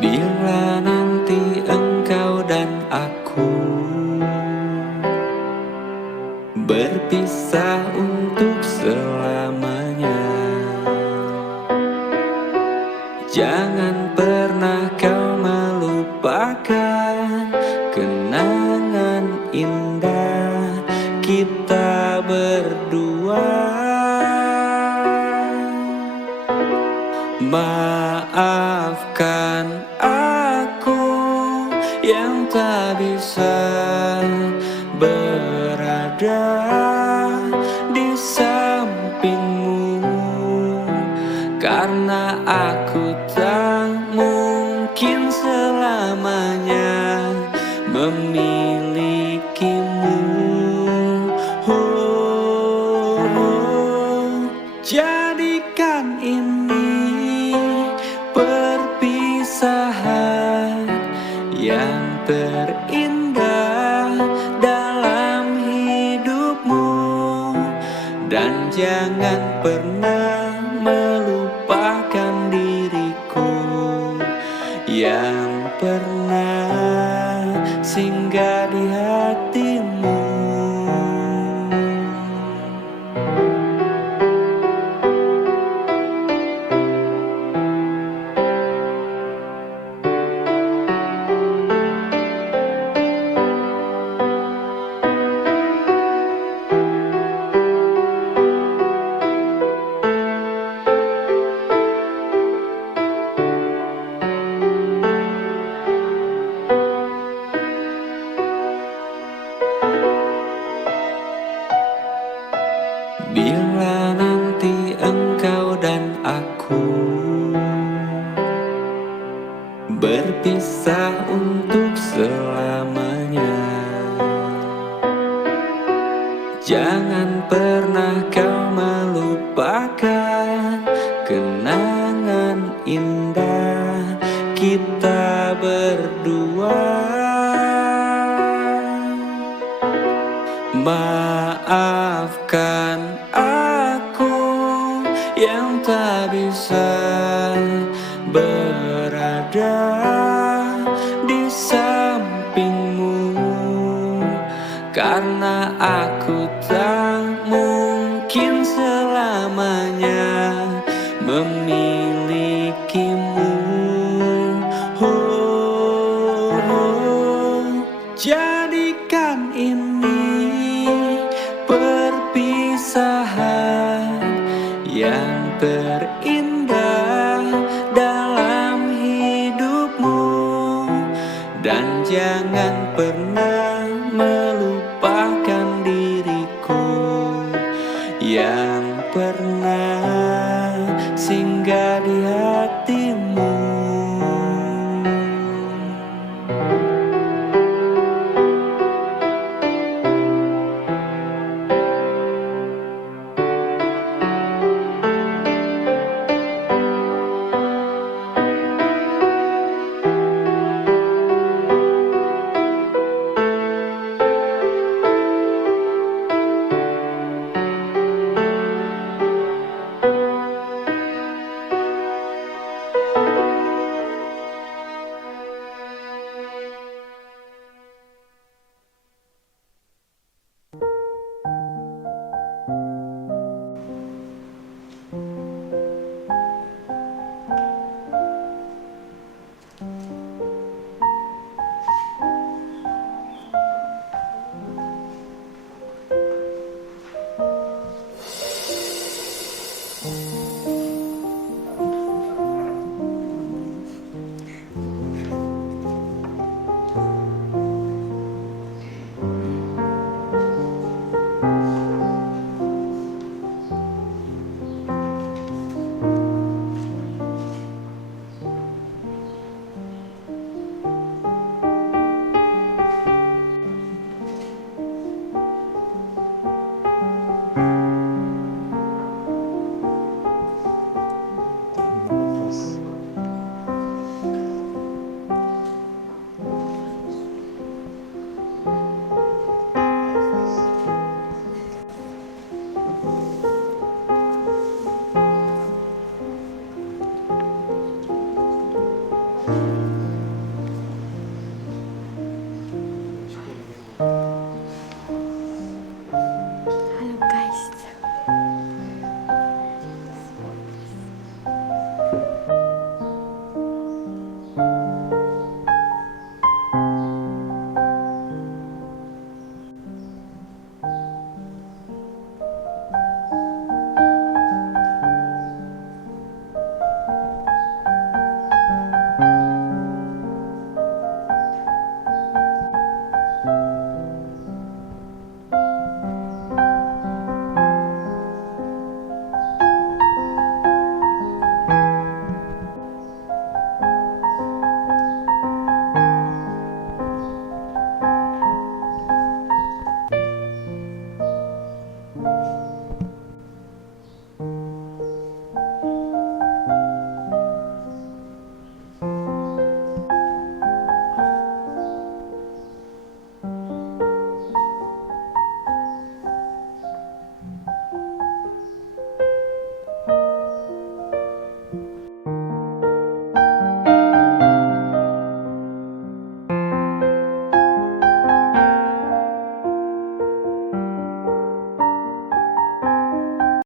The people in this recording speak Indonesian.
Bila nanti engkau dan aku berpisah untuk selamanya, jangan pernah kau melupakan kenangan indah kita berdua. Maafkan aku yang tak bisa berada di sampingmu, karena aku tak mungkin selamanya memilikimu. Jadikan ini perpisahan yang terindah dalam hidupmu, dan jangan pernah melupakan diriku yang pernah singgah di hatimu. Bila nanti engkau dan aku berpisah untuk selamanya, jangan pernah kau melupakan kenangan indah kita berdua. Maafkan aku yang tak bisa berada di sampingmu, karena aku tak mungkin selamanya memilikimu. Jadikan ini perpisahan yang terindah dalam hidupmu, dan jangan pernah